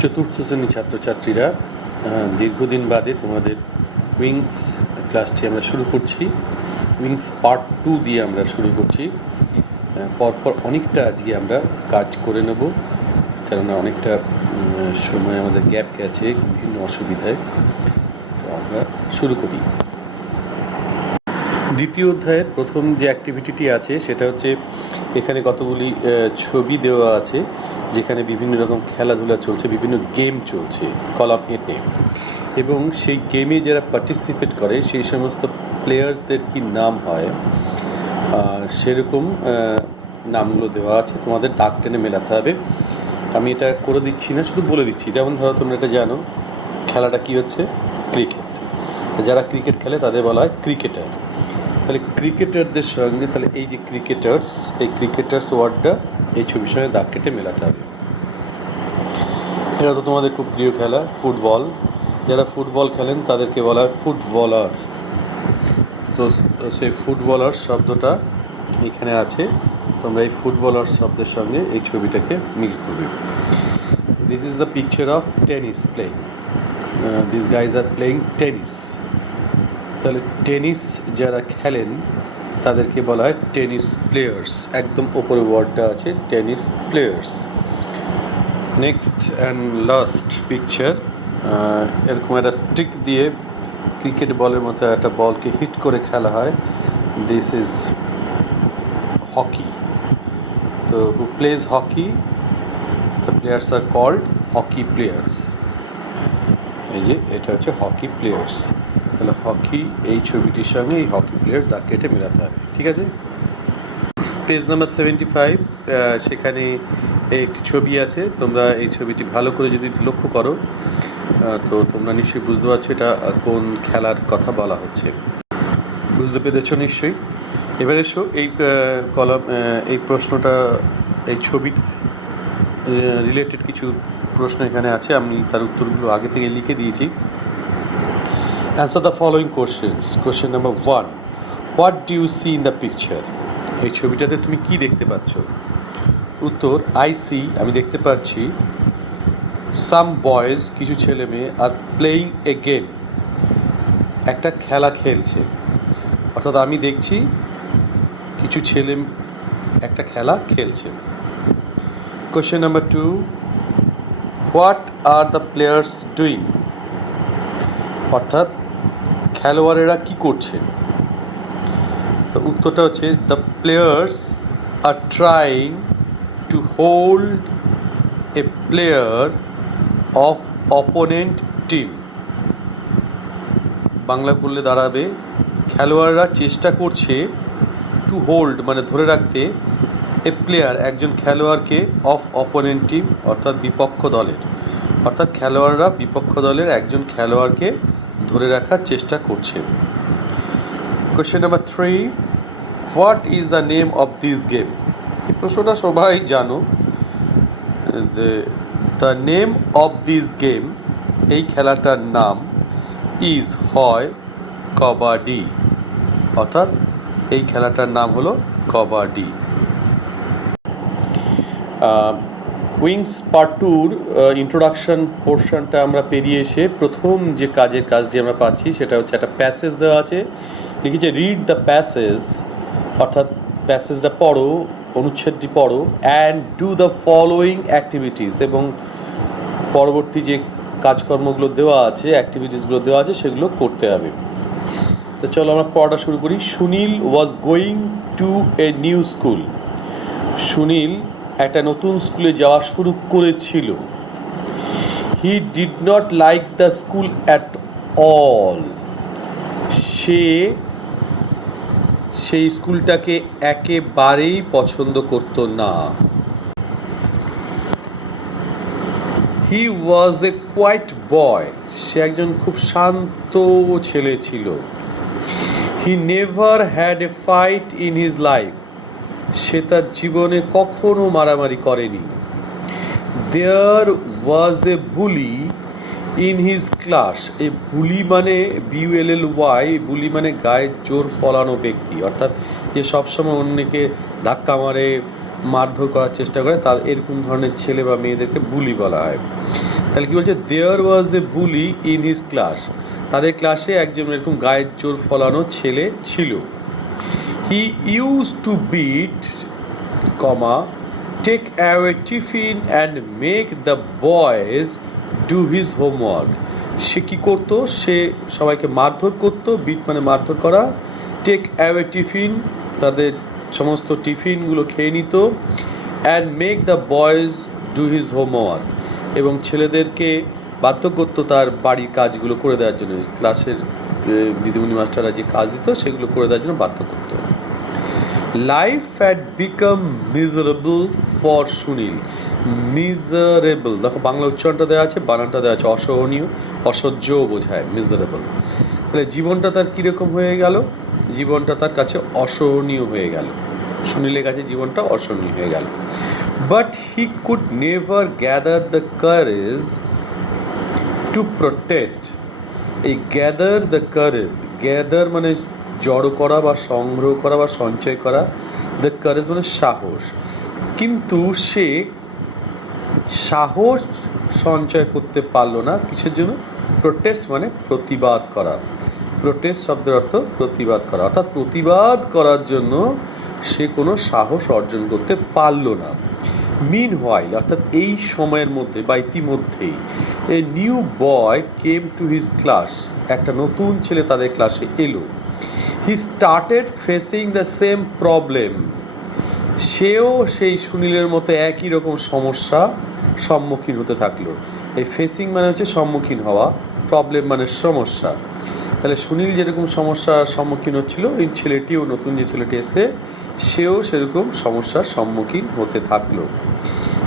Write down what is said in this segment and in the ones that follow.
চতুর্থ শ্রেণীর ছাত্রছাত্রীরা দীর্ঘদিন বাদে তোমাদের উইংস ক্লাসটি আমরা শুরু করছি। উইংস পার্ট 2 দিয়ে আমরা শুরু করছি। পরপর অনেকটা আজকে আমরা কাজ করে নেব, কেননা অনেকটা সময় আমাদের গ্যাপ গেছে বিভিন্ন অসুবিধায়। তো আমরা শুরু করি। দ্বিতীয় অধ্যায়ের প্রথম যে অ্যাক্টিভিটিটি আছে সেটা হচ্ছে, এখানে কতগুলি ছবি দেওয়া আছে যেখানে বিভিন্ন রকম খেলাধুলা চলছে, বিভিন্ন গেম চলছে কলাম এতে, এবং সেই গেমে যারা পার্টিসিপেট করে সেই সমস্ত প্লেয়ার্সদের কি নাম হয় সেরকম নামগুলো দেওয়া আছে। তোমাদের দাগ টেনে মেলাতে হবে। আমি এটা করে দিচ্ছি না, শুধু বলে দিচ্ছি। যেমন ধরো তোমরা এটা জানো, খেলাটা কি হচ্ছে, ক্রিকেট। যারা ক্রিকেট খেলে তাদের বলা হয় ক্রিকেটার। তাহলে ক্রিকেটারদের সঙ্গে, তাহলে এই যে ক্রিকেটার্স, এই ক্রিকেটার্স ওয়ার্ডটা এই ছবির সঙ্গে দাগ কেটে মেলাতে হবে। এটা তো তোমাদের খুব প্রিয় খেলা ফুটবল। যারা ফুটবল খেলেন তাদেরকে বলা হয় ফুটবলার্স। তো সেই ফুটবলার্স শব্দটা এখানে আছে, তোমরা এই ফুটবলার্স শব্দের সঙ্গে এই ছবিটাকে মিল করবে। This is the picture of tennis playing. This guys are playing tennis. তাহলে টেনিস যারা খেলেন তাদেরকে বলা হয় টেনিস প্লেয়ার্স। একদম ওপরে ওয়ার্ডটা আছে tennis players. Next and last picture, এরকম একটা স্টিক দিয়ে ক্রিকেট বলের মতো একটা বলকে হিট করে খেলা হয়। This is hockey. তো who plays hockey, the players are called hockey players. এই যে এটা হচ্ছে হকি প্লেয়ার্স। তাহলে হকি এই ছবিটির সঙ্গে এই হকি প্লেয়ার্স দাগ কেটে মেলাতে হবে, ঠিক আছে। পেজ নাম্বার 75, সেখানে একটি ছবি আছে। তোমরা এই ছবিটি ভালো করে যদি লক্ষ্য করো তো তোমরা নিশ্চয়ই বুঝতে পারছো এটা কোন খেলার কথা বলা হচ্ছে। বুঝতে পেরেছ নিশ্চয়ই। এবার এসো এই কলাম, এই প্রশ্নটা, এই ছবি রিলেটেড কিছু প্রশ্ন এখানে আছে, আমি তার উত্তরগুলো আগে থেকে লিখে দিয়েছি। Answer the following questions. Question number 1, what do you see in the picture? এই ছবিটাতে তুমি কি দেখতে পাচ্ছ? উত্তর, আই সি, আমি দেখতে পাচ্ছি, সাম বয়েজ, কিছু ছেলে মেয়ে, আর প্লেয়িং এ গেম, একটা খেলা খেলছে। অর্থাৎ আমি দেখছি কিছু ছেলে একটা খেলা খেলছে। Question number 2, what are the players doing? অর্থাৎ খেলোয়াড়েরা কি করছে? তো উত্তরটা হচ্ছে, the players are trying to hold a player of opponent team. Bangla করলে দাঁড়াবে, খেলোয়াড়রা চেষ্টা করছে টু হোল্ড মানে ধরে রাখতে, এ প্লেয়ার একজন খেলোয়াড়কে, অফ অপোনেন্ট টিম অর্থাৎ বিপক্ষ দলের, অর্থাৎ খেলোয়াড়রা বিপক্ষ দলের একজন খেলোয়াড়কে ধরে রাখার চেষ্টা করছে। Question number 3, what is the name of this game? এই প্রশ্নটা সবাই জানো। The name of this game, এই খেলাটার নাম, ইজ হয় কবাডি। অর্থাৎ এই খেলাটার নাম হলো কবাডি। উইংস পার্ট 2-র ইন্ট্রোডাকশন পোর্শনটা আমরা পেরিয়ে এসে প্রথম যে কাজটি আমরা পাচ্ছি সেটা হচ্ছে একটা প্যাসেজ দেওয়া আছে, লিখেছে রিড দ্য প্যাসেজ, অর্থাৎ প্যাসেজটা পড়ো, অনুচ্ছেদটি পড়ো, and do the following activities, এবং পরবর্তী যে কাজকর্মগুলো দেওয়া আছে, অ্যাক্টিভিটিসগুলো দেওয়া আছে, সেগুলো করতে হবে। তো চলো আমরা পড়াটা শুরু করি। Sunil was going to a new school. Sunil একটা নতুন স্কুলে যাওয়া শুরু করেছিল। He did not like the school at all. সে সেই স্কুলটাকে একেবারেই পছন্দ করতো না। হি ওয়াজ এ কোয়াইট বয়। সে একজন খুব শান্ত ছেলে ছিল। He never had a fight in his life. সে তার জীবনে কখনো মারামারি করেনি। There was a bully in his class. এই বুলি মানে BULLY, বুলি মানে গায়ে জোর ফলানো ব্যক্তি, অর্থাৎ যে সবসময় অন্যকে ধাক্কা মারে, মারধর করার চেষ্টা করে, তার এরকম ধরনের ছেলে বা মেয়েদেরকে বুলি বলা হয়। তাহলে কি বলছে, there was a bully in his class, তাদের ক্লাসে একজন এরকম গায়ের জোর ফলানো ছেলে ছিল। He use to beat comma take away tiffin and make the boys do his homework. সে কী করতো, সে সবাইকে মারধর করতো, বিট মানে মারধর করা, টেক অ্যাওয়ে টিফিন তাদের সমস্ত টিফিনগুলো খেয়ে নিত, and make the boys do his homework এবং ছেলেদেরকে বাধ্য করতো তার বাড়ির কাজগুলো করে দেওয়ার জন্য, ক্লাসের দিদিমণি মাস্টাররা যে কাজ দিত সেগুলো করে দেওয়ার জন্য বাধ্য করতো। Life had become miserable for Sunil. Miserable, দেখো বাংলা উচ্চারণটা দেওয়া আছে, বানানটা দেওয়া আছে, অসহনীয়, অসহ্যও বোঝায় মিজারেবল। তাহলে জীবনটা তার কীরকম হয়ে গেল, জীবনটা তার কাছে অসহনীয় হয়ে গেল, সুনীলের কাছে জীবনটা অসহনীয় হয়ে গেল। But he could never gather the courage to protest. এই গ্যাদার দ্য কারেজ, গ্যাদার মানে জড়ো করা বা সংগ্রহ করা বা সঞ্চয় করা, দ্য কারেজ মানে সাহস, কিন্তু সে সাহস সঞ্চয় করতে পারলো না। কিসের জন্য? প্রোটেস্ট মানে প্রতিবাদ করা, প্রোটেস্ট শব্দের অর্থ প্রতিবাদ করা, অর্থাৎ প্রতিবাদ করার জন্য সে কোনো সাহস অর্জন করতে পারলো না। মিন হোয়াইল, অর্থাৎ এই সময়ের মধ্যে বা ইতিমধ্যেই, a new boy came to his class, একটা নতুন ছেলে তাদের ক্লাসে এলো। He started facing the same problem, সেও সেই সুনীলের মতো একই রকম সমস্যা সম্মুখীন হতে থাকলো। এই ফেসিং মানে হচ্ছে সম্মুখীন হওয়া, প্রবলেম মানে সমস্যা। তাহলে সুনীল যেরকম সমস্যার সম্মুখীন হচ্ছিল, এই ছেলেটিও, নতুন যে ছেলেটি এসে, সেও সেরকম সমস্যার সম্মুখীন হতে থাকলো।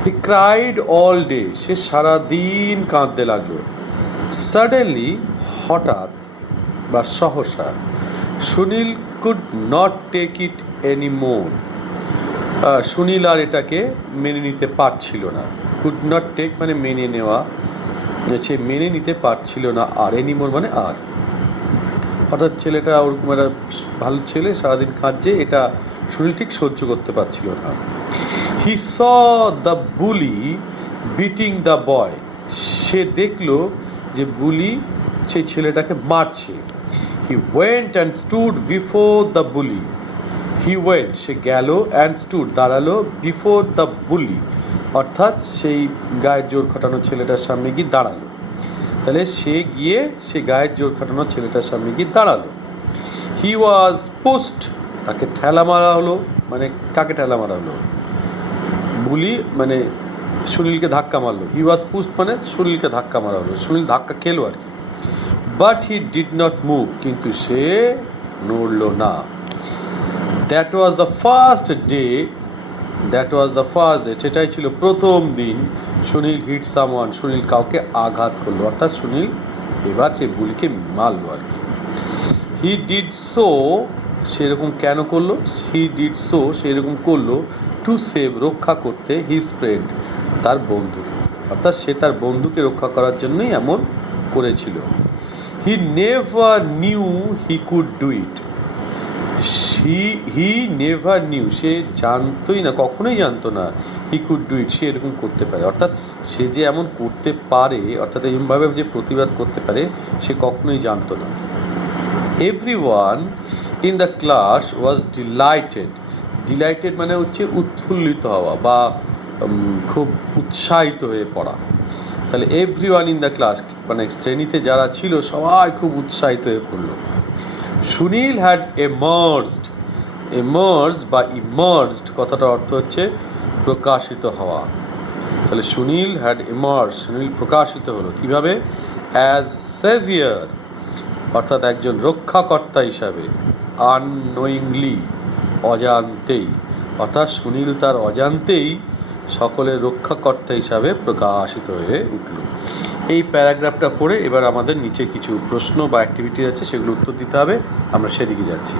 হি ক্রাইড অল ডে, সে সারাদিন কাঁদতে লাগলো। সাডেনলি, হঠাৎ বা সহসা, Sunil could not take it any more, Sunil আর এটাকে মেনে নিতে পারছিল না। কুড নট টেক মানে মেনে নেওয়া, সে মেনে নিতে পারছিল না, আর এনিমোর মানে আর, অর্থাৎ ছেলেটা ওরকম একটা ভালো ছেলে সারাদিন কাঁদছে, এটা সুনীল ঠিক সহ্য করতে পারছিল না। He saw the bully beating the boy, সে দেখলো যে বুলি সেই ছেলেটাকে মারছে। He went and stood before the bully, he went সে গেল, অ্যান্ড স্টুড দাঁড়ালো, বিফোর দ্য বুলি অর্থাৎ সেই গায়ের জোর খাটানো ছেলেটার সামনে গিয়ে দাঁড়ালো। তাহলে সে গিয়ে সে গায়ের জোর খাটানো ছেলেটার সামনে গিয়ে দাঁড়ালো। হি ওয়াজ পুশড, তাকে ঠেলা মারা হলো, মানে কাকে ঠেলা মারা হলো? বুলি মানে সুনীলকে ধাক্কা মারলো। হি ওয়াজ পুশড মানে সুনীলকে ধাক্কা মারা হলো, সুনীল ধাক্কা খেলো আর কি। But he did not move, কিন্তু সে নড়ল না। That was the first day, that was the first day, সেটাই ছিল প্রথম দিন। সুনীল হিট সামওয়ান, সুনীল কাউকে আঘাত করলো, অর্থাৎ সুনীল এবার সে বুলিকে মারলো আর কি। হি ডিড সো, সেরকম কেন করলো? হি ডিড সো, সেরকম করলো, টু সেভ রক্ষা করতে, হিজ ফ্রেন্ড তার বন্ধুকে, অর্থাৎ সে তার বন্ধুকে রক্ষা করার জন্যই এমন করেছিল। He never knew he could do it, he never knew, সে জানতোই না, কখনোই জানতো না, হি কুড ডু ইট, সে এরকম করতে পারে, অর্থাৎ সে যে এমন করতে পারে, অর্থাৎ এরকমভাবে যে প্রতিবাদ করতে পারে, সে কখনোই জানতো না। Everyone in the class was delighted, delighted মানে হচ্ছে উৎফুল্লিত হওয়া বা খুব উৎসাহিত হয়ে পড়া। তাহলে এভরিওয়ান ইন দ্য ক্লাস মানে শ্রেণীতে যারা ছিল সবাই খুব উৎসাহিত হয়ে পড়লো। সুনীল হ্যাড এমার্জড, এমার্জ বা ইমার্জড কথাটার অর্থ হচ্ছে প্রকাশিত হওয়া। তাহলে সুনীল হ্যাড এমার্জ, সুনীল প্রকাশিত হলো কিভাবে? অ্যাজ সেভিয়ার, অর্থাৎ একজন রক্ষাকর্তা হিসাবে, আননোয়িংলি অজান্তেই, অর্থাৎ সুনীল তার অজান্তেই সকলের রক্ষাকর্তা হিসাবে প্রকাশিত হয়ে উঠল। এই প্যারাগ্রাফটা পড়ে এবার আমাদের নিচে কিছু প্রশ্ন বা অ্যাক্টিভিটি আছে, সেগুলো উত্তর দিতে হবে, আমরা সেদিকে যাচ্ছি।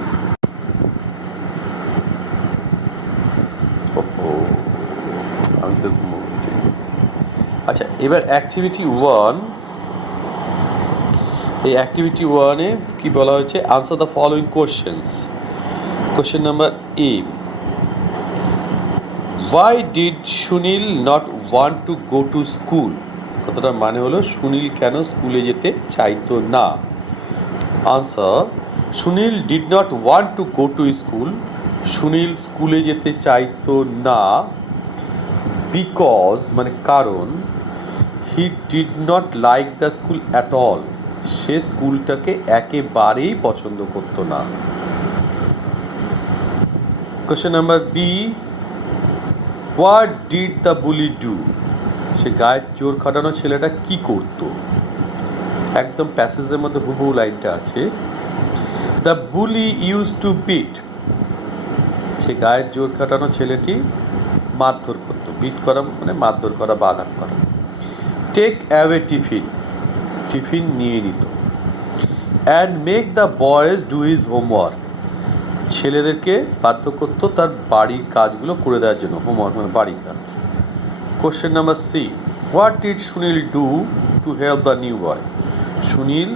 আচ্ছা, এবার অ্যাক্টিভিটি 1, এই অ্যাক্টিভিটি 1-এ কি বলা হয়েছে? Answer the following questions. Question number A, Why did Sunil not want to go to school? কথাটার মানে হলো সুনীল কেন স্কুলে যেতে চাইতো না। Answer, Sunil did not want to go to school. Sunil স্কুলে যেতে চাইতো না বিকজ মানে কারণ he did not like the school at all. সে স্কুলটাকে একেবারেই পছন্দ করতো না। Question number B, what did the bully do? সে গায়ের জোর খাটানো ছেলেটা কি করতো? একদম প্যাসেজের মধ্যে হুবহু লাইনটা আছে, the bully use to beat. সে গায়ের জোর খাটানো ছেলেটি মারধর করতো। বিট করা মানে মারধর করা বা আঘাত করা। টেক অ্যাওয়ে টিফিন, টিফিন নিয়ে নিত। And make the boys do his homework, ছেলেদেরকে বাধ্য করতো তার বাড়ির কাজগুলো করে দেওয়ার জন্য, হোমওয়ার্ক মানে বাড়ির কাজ। Question number C, what did Sunil do to help the new boy? Sunil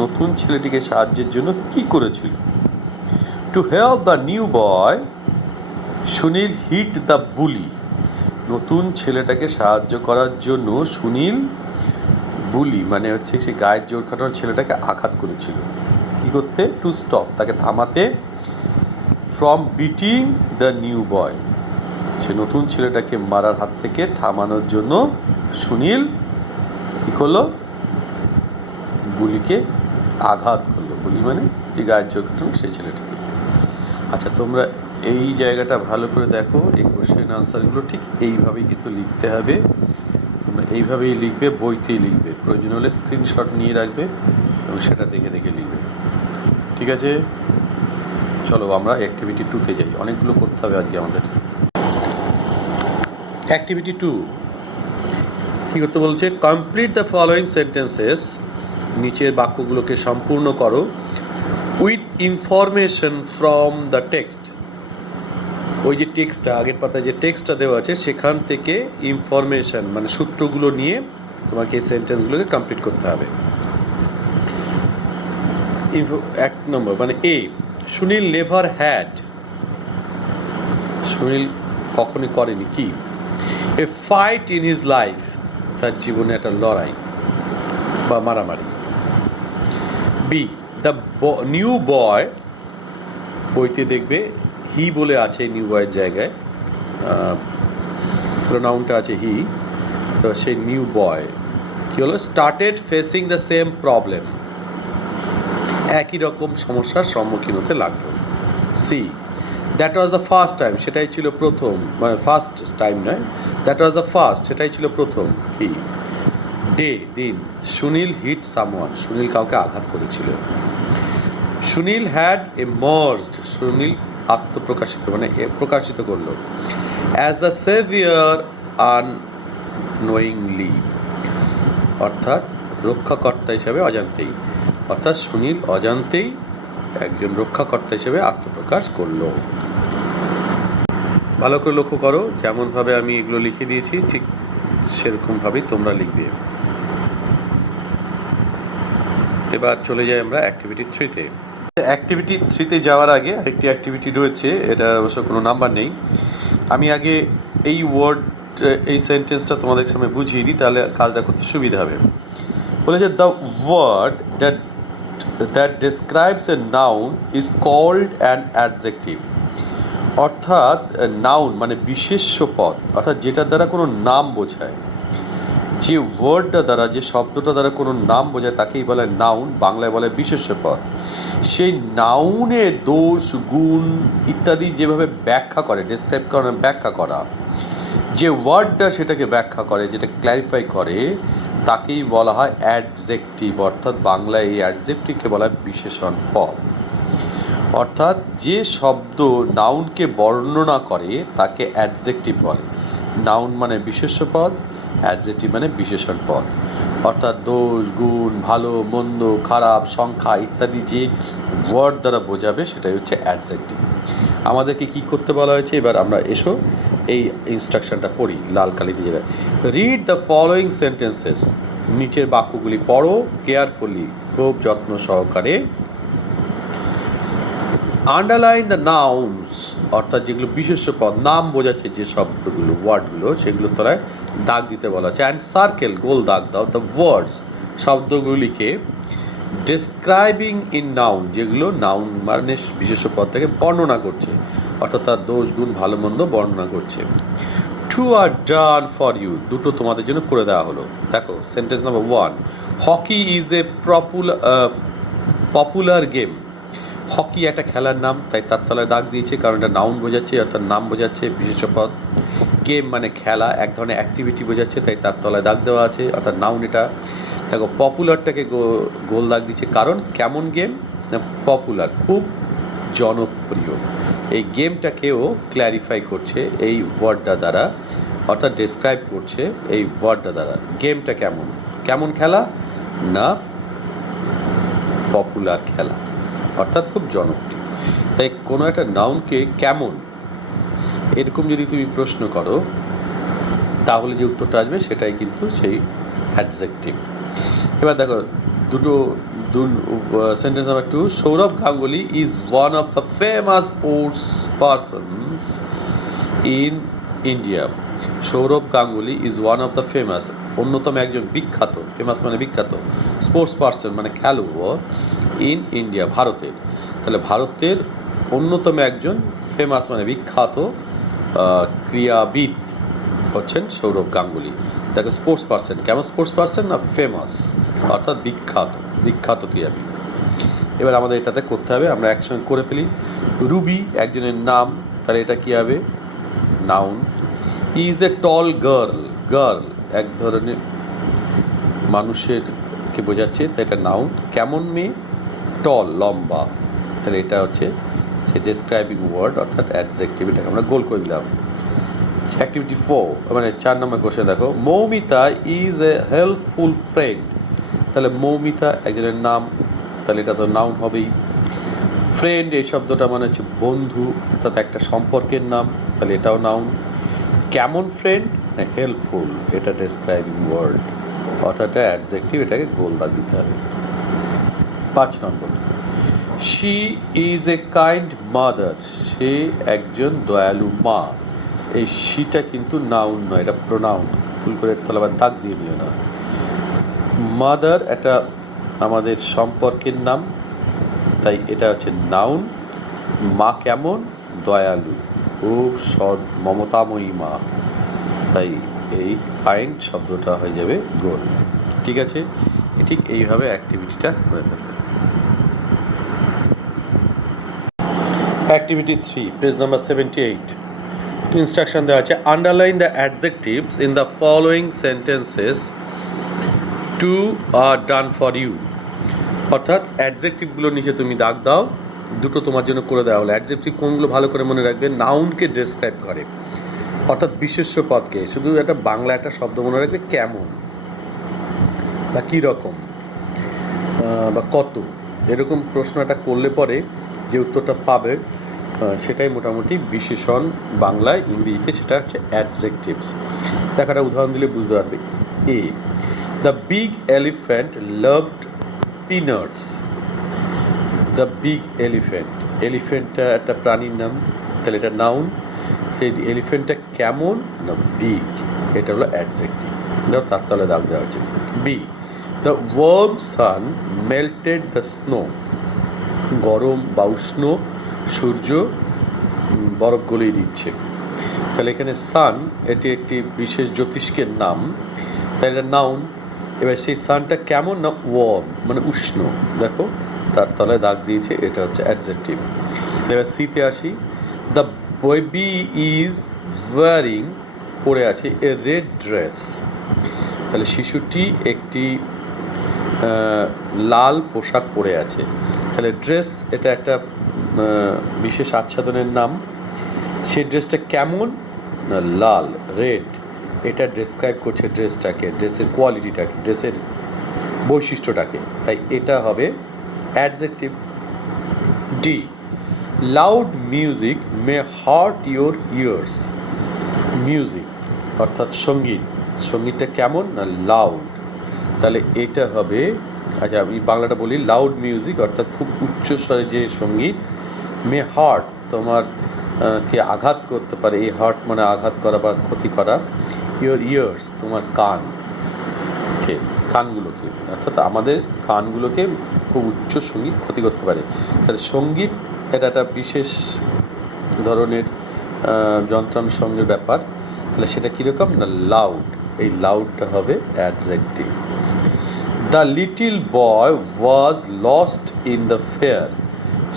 নতুন ছেলেটিকে সাহায্যের জন্য কি করেছিল? To help the new boy Sunil hit the bully. নতুন ছেলেটাকে সাহায্য করার জন্য সুনীল বুলি মানে হচ্ছে সে গায়ের জোর খাটানোর ছেলেটাকে আঘাত করেছিল। কি করতে? টু স্টপ, তাকে থামাতে। ফ্রম বিটিং দ্য নিউ বয়, সে নতুন ছেলেটাকে মারার হাত থেকে থামানোর জন্য সুনীল কি করলো? বুলিকে আঘাত করলো। বুলি মানে যে গায়ের জোর খাটানো সেই ছেলেটাকে। আচ্ছা, তোমরা এই জায়গাটা ভালো করে দেখো, এই কোশ্চেন আনসারগুলো ঠিক এইভাবেই কিন্তু লিখতে হবে। তোমরা এইভাবেই লিখবে, বইতেই লিখবে, প্রয়োজন হলে স্ক্রিনশট নিয়ে রাখবে এবং সেটা দেখে দেখে লিখবে। ঠিক আছে, চলো আমরা অ্যাক্টিভিটি 2-তে যাই। অনেকগুলো করতে হবে আজকে আমাদের। অ্যাক্টিভিটি 2 কী করতে বলছে? কমপ্লিট দ্য ফলোয়িং সেন্টেন্সেস, নিচের বাক্যগুলোকে সম্পূর্ণ করো with information from the text. ওই যে টেক্সটটা, আগের পাতায় যে টেক্সটটা দেওয়া আছে সেখান থেকে ইনফরমেশন মানে সূত্রগুলো নিয়ে তোমাকে এই সেন্টেন্সগুলোকে কমপ্লিট করতে হবে। 1 নম্বর মানে এ, সুনীল নেভার হ্যাড, সুনীল কখনই করেনি কি? এ ফাইট ইন হিজ লাইফ, তার জীবনে একটা লড়াই বা মারামারি। বি, দ্য নিউ বয়, বইতে দেখবে হি বলে আছে নিউ বয়ের জায়গায়, প্রোনাউনটা আছে হি, তো সেই নিউ বয় কী হলো? Started facing the same problem, একই রকম সমস্যার সম্মুখীন হতে লাগলো। See, that was the first time, সেটাই ছিল প্রথম, মানে ফার্স্ট টাইম নয়, দ্যাট ওয়াজ দ্য ফার্স্ট, সেটাই ছিল প্রথম কি? ডে, দিন, সুনীল হিট সামওয়ান, সুনীল কাউকে আঘাত করেছিল। সুনীল হ্যাড এমার্জড, সুনীল আত্মপ্রকাশিত মানে প্রকাশিত করলো। অ্যাজ দ্য সেভিয়ার আননোয়িংলি, অর্থাৎ রক্ষাকর্তা হিসাবে অজান্তেই, অর্থাৎ সুনীল অজান্তেই একজন রক্ষাকর্তা হিসেবে আত্মপ্রকাশ করলো। ভালো করে লক্ষ্য করো, যেমনভাবে আমি এগুলো লিখে দিয়েছি ঠিক সেরকমভাবেই তোমরা লিখবে। এবার চলে যাই আমরা অ্যাক্টিভিটি 3-তে। অ্যাক্টিভিটি 3-তে যাওয়ার আগে আরেকটি অ্যাক্টিভিটি রয়েছে, এটা অবশ্য কোনো নাম্বার নেই। আমি আগে এই এই সেন্টেন্সটা তোমাদের সামনে বুঝিয়ে দিই, তাহলে কাজটা করতে সুবিধা হবে। বলেছে the word that describes a noun is called an adjective. অর্থাৎ নাউন মানে বিশেষ্য পদ, অর্থাৎ যেটার দ্বারা কোনো নাম বোঝায়, যে ওয়ার্ডটা দ্বারা, যে শব্দটা দ্বারা কোনো নাম বোঝায় তাকেই বলে নাউন, বাংলায় বলে বিশেষ্য পদ। সেই নাউনের দোষ, গুণ ইত্যাদি যেভাবে ব্যাখ্যা করে, ডেসক্রাইব করা, ব্যাখ্যা করা, যে ওয়ার্ডটা সেটাকে ব্যাখ্যা করে, যেটাকে ক্ল্যারিফাই করে, তাকেই বলা হয় অ্যাডজেক্টিভ। অর্থাৎ বাংলায় এই অ্যাডজেক্টিভকে বলা হয় বিশেষণ পদ। অর্থাৎ যে শব্দ নাউনকে বর্ণনা করে তাকে অ্যাডজেক্টিভ বলে। নাউন মানে বিশেষ্য পদ, অ্যাডজেক্টিভ মানে বিশেষণ পদ। অর্থাৎ দোষ, গুণ, ভালো, মন্দ, খারাপ, সংখ্যা ইত্যাদি যে ওয়ার্ড দ্বারা বোঝাবে সেটাই হচ্ছে অ্যাডজেক্টিভ। আমাদেরকে কি করতে বলা হয়েছে? এবার আমরা এসো এই ইনস্ট্রাকশনটা পড়ি, লাল কালি দিয়ে। রিড দ্য ফলোয়িং সেন্টেন্সেস, নিচের বাক্যগুলি পড়ো কেয়ারফুলি, খুব যত্ন সহকারে। আন্ডারলাইন দ্য নাউন্স, অর্থাৎ যেগুলো বিশেষ্য পদ, নাম বোঝাচ্ছে যে শব্দগুলো, ওয়ার্ডগুলো, সেগুলো তলায় দাগ দিতে বলা হচ্ছে। অ্যান্ড সার্কেল, গোল দাগ দাও, দ্য ওয়ার্ডস, শব্দগুলিকে ডেসক্রাইবিং ইন নাউন, যেগুলো নাউন মানে বিশেষ্য পদ থেকে বর্ণনা করছে, অর্থাৎ তার দোষ গুণ ভালো মন্দ বর্ণনা করছে। Two are done for you, দুটো তোমাদের জন্য করে দেওয়া হলো। দেখো sentence number 1, hockey is a popular game. Hockey একটা খেলার নাম, তাই তার তলায় দাগ দিয়েছে, কারণ এটা নাউন বোঝাচ্ছে, অর্থাৎ নাম বোঝাচ্ছে বিশেষ্য পদ। গেম মানে খেলা, এক ধরনের অ্যাক্টিভিটি বোঝাচ্ছে, তাই তার তলায় দাগ দেওয়া আছে, অর্থাৎ নাউন এটা। দেখো পপুলারটাকে গোল দাগ দিচ্ছে, কারণ কেমন গেম না পপুলার, খুব জনপ্রিয়। এই গেমটাকেও ক্ল্যারিফাই করছে এই ওয়ার্ডটা দ্বারা, অর্থাৎ ডেসক্রাইব করছে এই ওয়ার্ডটা দ্বারা। গেমটা কেমন, কেমন খেলা না পপুলার খেলা, অর্থাৎ খুব জনপ্রিয়। তাই কোনো একটা নাউনকে কেমন এরকম যদি তুমি প্রশ্ন করো, তাহলে যে উত্তরটা আসবে সেটাই কিন্তু সেই অ্যাডজেক্টিভ। এবার দেখো sentence number 2, Sourav Ganguly is one of the famous sports persons in India. Sourav Ganguly is one of the famous, অন্যতম একজন বিখ্যাত, ফেমাস মানে বিখ্যাত, স্পোর্টস পারসন মানে খেলোয়াড়, ইন ইন্ডিয়া ভারতের। তাহলে ভারতের অন্যতম একজন, ফেমাস মানে বিখ্যাত, ক্রীড়াবিদ হচ্ছেন সৌরভ গাঙ্গুলি। দেখো স্পোর্টস পারসন, কেমন স্পোর্টস পারসন না ফেমাস, অর্থাৎ বিখ্যাত, বিখ্যাত ক্রীড়াবিদ। এবার আমাদের এটাতে করতে হবে, আমরা একসঙ্গে করে ফেলি। রুবি একজনের নাম, তাহলে এটা কী হবে noun. Is a ton girl, girl এক ধরনের মানুষেরকে বোঝাচ্ছে, তাই এটা নাউন। কেমন মেয়ে, টল লম্বা, তাহলে এটা হচ্ছে সে ডেসক্রাইবিং ওয়ার্ড, অর্থাৎ অ্যাডজেক্টিভ। এটাকে আমরা গোল করে দিলাম। অ্যাক্টিভিটি 4 মানে 4 নম্বর কোশ্চেন দেখো, Moumita is a helpful friend. তাহলে মৌমিতা একজনের নাম, তাহলে এটা তো নাউন হবেই। ফ্রেন্ড এই শব্দটা মানে হচ্ছে বন্ধু, অর্থাৎ একটা সম্পর্কের নাম, তাহলে এটাও নাউন। কেমন ফ্রেন্ড না হেল্পফুল, এটা ডেসক্রাইবিং ওয়ার্ড, অর্থাৎ অ্যাডজেক্টিভ, এটাকে গোল দাগ দিতে হবে। 5 নম্বর, she is a kind mother, সে একজন দয়ালু মা। এই শিটা কিন্তু নাউন নয়, এটা প্রোনাউন, ভুল করে তাহলে আবার দাগ দিয়ে নিও না। মাদার এটা আমাদের সম্পর্কের নাম, তাই এটা হচ্ছে নাউন। মা কেমন, দয়ালু, খুব সৎ মমতাময়ী মা, তাই এই কাইন্ড শব্দটা হয়ে যাবে গোল। ঠিক আছে, ঠিক এইভাবে অ্যাক্টিভিটিটা করে ফেলবে। অ্যাক্টিভিটি 3 পেজ নাম্বার 78, ইনস্ট্রাকশন দেওয়া আছে, underline the adjectives in the following sentences two are done for you. অর্থাৎ অ্যাডজেক্টিভগুলোর নিচে তুমি দাগ দাও, দুটো তোমার জন্য করে দেওয়া হলো। অ্যাডজেক্টিভ কোনগুলো ভালো করে মনে রাখবে, নাউনকে ডেসক্রাইব করে, অর্থাৎ বিশেষ্য পদকে। শুধু একটা বাংলা একটা শব্দ মনে রাখবে, কেমন বা কী রকম বা কত, এরকম প্রশ্ন একটা করলে পরে যে উত্তরটা পাবে সেটাই মোটামুটি বিশেষণ, বাংলায় ইংরেজিতে সেটা হচ্ছে অ্যাডজেক্টিভস। দেখাটা উদাহরণ দিলে বুঝতে পারবে। A, the big elephant loved peanuts. The big elephant, এলিফ্যান্টটা একটা প্রাণীর নাম, তাহলে এটা নাউন। সেই এলিফ্যান্টটা কেমন না বিগ, এটা হলো অ্যাডজেক্টিভ, তার তলে দাগ দেওয়া হচ্ছে। B, the warm sun melted the snow. গরম বা উষ্ণ সূর্য বরফ গলিয়ে দিচ্ছে, তাহলে এখানে সান এটি একটি বিশেষ জ্যোতিষ্কের নাম, তাই এটা নাউন। এবার সেই সানটা কেমন না ওয়ার্ম মানে উষ্ণ, দেখো তার তলায় দাগ দিয়েছে, এটা হচ্ছে অ্যাডজেক্টিভ। এবার সিতে আসি, দ্য বেবি ইজ ওয়ারিং, পরে আছে এ রেড ড্রেস। তাহলে শিশুটি একটি লাল পোশাক পরে আছে, তাহলে ড্রেস এটা একটা বিশেষ আচ্ছাদনের নাম। সেই ড্রেসটা কেমন না লাল, রেড, এটা ডেসক্রাইব করছে ড্রেসটাকে, ড্রেসের কোয়ালিটিটাকে, ড্রেসের বৈশিষ্ট্যটাকে, তাই এটা হবে adjective. D, loud music May heart your years. Music অর্থাৎ সঙ্গীত, সঙ্গীতটা কেমন না লাউড, তাহলে এটা হবে, আচ্ছা আমি বাংলাটা বলি, লাউড মিউজিক অর্থাৎ খুব উচ্চ স্বরে যে সঙ্গীত, মে হার্ট তোমার কে আঘাত করতে পারে। এই হার্ট মানে আঘাত করা বা ক্ষতি করা। ইয়োর ইয়ার্স তোমার কানগুলোকে, অর্থাৎ আমাদের কানগুলোকে খুব উচ্চ সঙ্গীত ক্ষতি করতে পারে। তাহলে সঙ্গীত এটা একটা বিশেষ ধরনের যন্ত্রাংশের ব্যাপার। তাহলে সেটা কীরকম না লাউড, এই লাউডটা হবে adjective. The little boy was lost in the fair,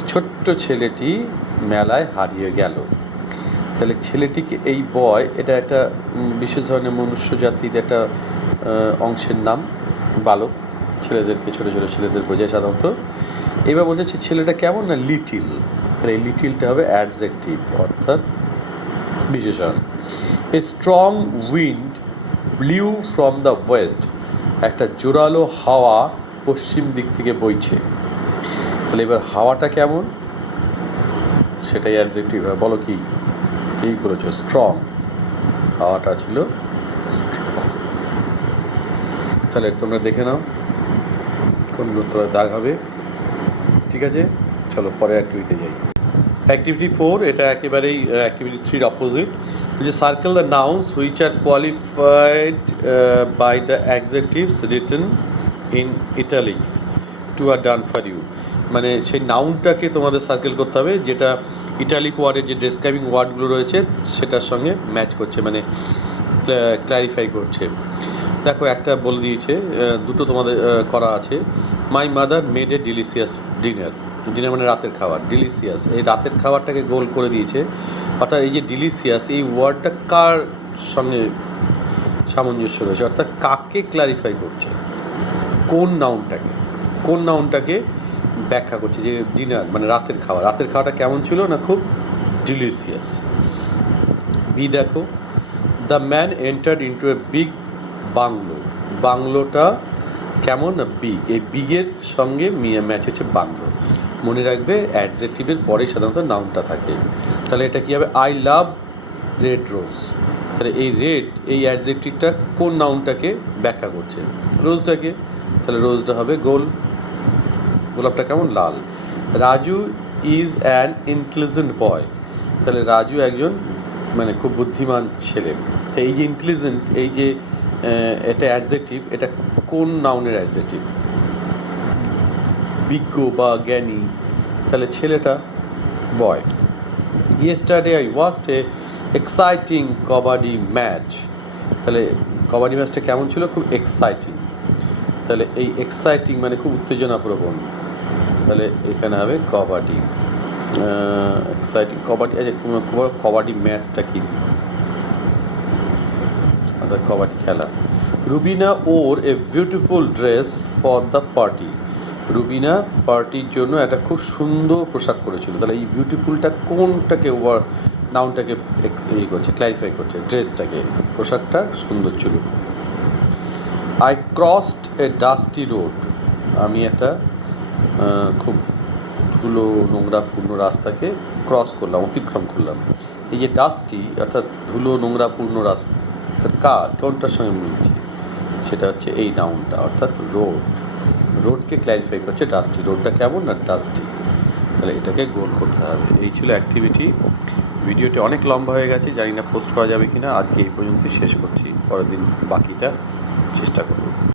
ছোট্ট ছেলেটি মেলায় হারিয়ে গেল। তাহলে ছেলেটিকে এই বয় এটা একটা বিশেষ ধরনের মনুষ্য জাতির একটা অংশের নাম, বালক, ছেলেদেরকে ছোটো ছোটো ছেলেদের বোঝায় সাধারণত। এবার বলছে ছেলেটা কেমন না লিটিল, তাহলে এই লিটিলটা হবে অ্যাডজেক্টিভ অর্থাৎ বিশেষণ। A strong wind blew from the West, একটা জোরালো হাওয়া পশ্চিম দিক থেকে বইছে। তাহলে এবার হাওয়াটা কেমন সেটাই অ্যাডজেক্টিভ হয়। বলো কি ঠিক বলেছ, স্ট্রং, হাওয়াটা ছিল স্ট্রং। তাহলে তোমরা দেখে নাও কোন উত্তরে দাগ হবে। ঠিক আছে, চলো পরে অ্যাক্টিভিটি যাই। অ্যাক্টিভিটি 4 এটা একেবারেই অ্যাক্টিভিটি 3-র অপোজিট। যে circle the nouns which are qualified by the adjectives written in italics two are done for you. মানে সেই নাউনটাকে তোমাদের সার্কেল করতে হবে যেটা ইটালিক ওয়ার্ডের যে ডেসক্রাইবিং ওয়ার্ডগুলো রয়েছে সেটার সঙ্গে ম্যাচ করছে, মানে ক্ল্যারিফাই করছে। দেখো একটা বলে দিয়েছে, দুটো তোমাদের করা আছে। My mother made a delicious dinner, dinner মানে রাতের খাবার, ডিলিশিয়াস এই রাতের খাবারটাকে গোল করে দিয়েছে। অর্থাৎ এই যে ডিলিশিয়াস এই ওয়ার্ডটা কার সঙ্গে সামঞ্জস্য রয়েছে, অর্থাৎ কাকে ক্ল্যারিফাই করছে, কোন নাউনটাকে ব্যাখ্যা করছে। যে ডিনার মানে রাতের খাবার, রাতের খাওয়াটা কেমন ছিল না খুব ডিলিশিয়াস। বি দেখো, the man entered into a big bungalow, বাংলোটা কেমন না বিগ, এই বিগের সঙ্গে ম্যাচ হচ্ছে বাংলো। মনে রাখবে অ্যাডজেক্টিভের পরে সাধারণত নাউনটা থাকে। তাহলে এটা কী হবে, আই লাভ রেড রোজ। তাহলে এই রেড এই অ্যাডজেক্টিভটা কোন নাউনটাকে ব্যাখ্যা করছে, রোজটাকে। তাহলে রোজটা হবে গোল, গোলাপটা কেমন লাল। Raju is an intelligent boy, তাহলে রাজু একজন মানে খুব বুদ্ধিমান ছেলে। এই যে ইন্টেলিজেন্ট এই যে এটা অ্যাডজেক্টিভ, এটা কোন নাউনের অ্যাডজেক্টিভ, বিজ্ঞ বা জ্ঞানী। তাহলে ছেলেটা boy. Yesterday I watched an exciting kabaddi match, তাহলে কবাডি ম্যাচটা কেমন ছিল, খুব এক্সাইটিং। তাহলে এই এক্সাইটিং মানে খুব উত্তেজনাপ্রবণ, তাহলে এখানে হবে কবাডি। এক্সাইটিং কবাডি, আচ্ছা কবাডি ম্যাচটা কি, অর্থাৎ কবাডি খেলা। Rubina wore a beautiful dress for the party, Rubina পার্টির জন্য একটা খুব সুন্দর পোশাক পরেছিল। তাহলে এই বিউটিফুলটা কোনটাকে নাউনটাকে এই করছে, ক্ল্যারিফাই করছে, ড্রেসটাকে, পোশাকটা সুন্দর ছিল। I crossed A dusty road, আমি একটা খুব ধুলো নোংরাপূর্ণ রাস্তাকে ক্রস করলাম, অতিক্রম করলাম। এই যে ডাস্টি অর্থাৎ ধুলো নোংরাপূর্ণ রাস্তা কোনটার সঙ্গে মিলছে, সেটা হচ্ছে এই নাউনটা অর্থাৎ রোড, রোডকে ক্ল্যারিফাই করছে ডাস্টি, রোডটা কেমন না ডাস্টি। তাহলে এটাকে গোল করতে হবে। এই ছিল অ্যাক্টিভিটি। ভিডিওটি অনেক লম্বা হয়ে গেছে, জানি না পোস্ট করা যাবে কি না। আজকে এই পর্যন্তই শেষ করছি, পরের দিন বাকিটা চেষ্টা করব।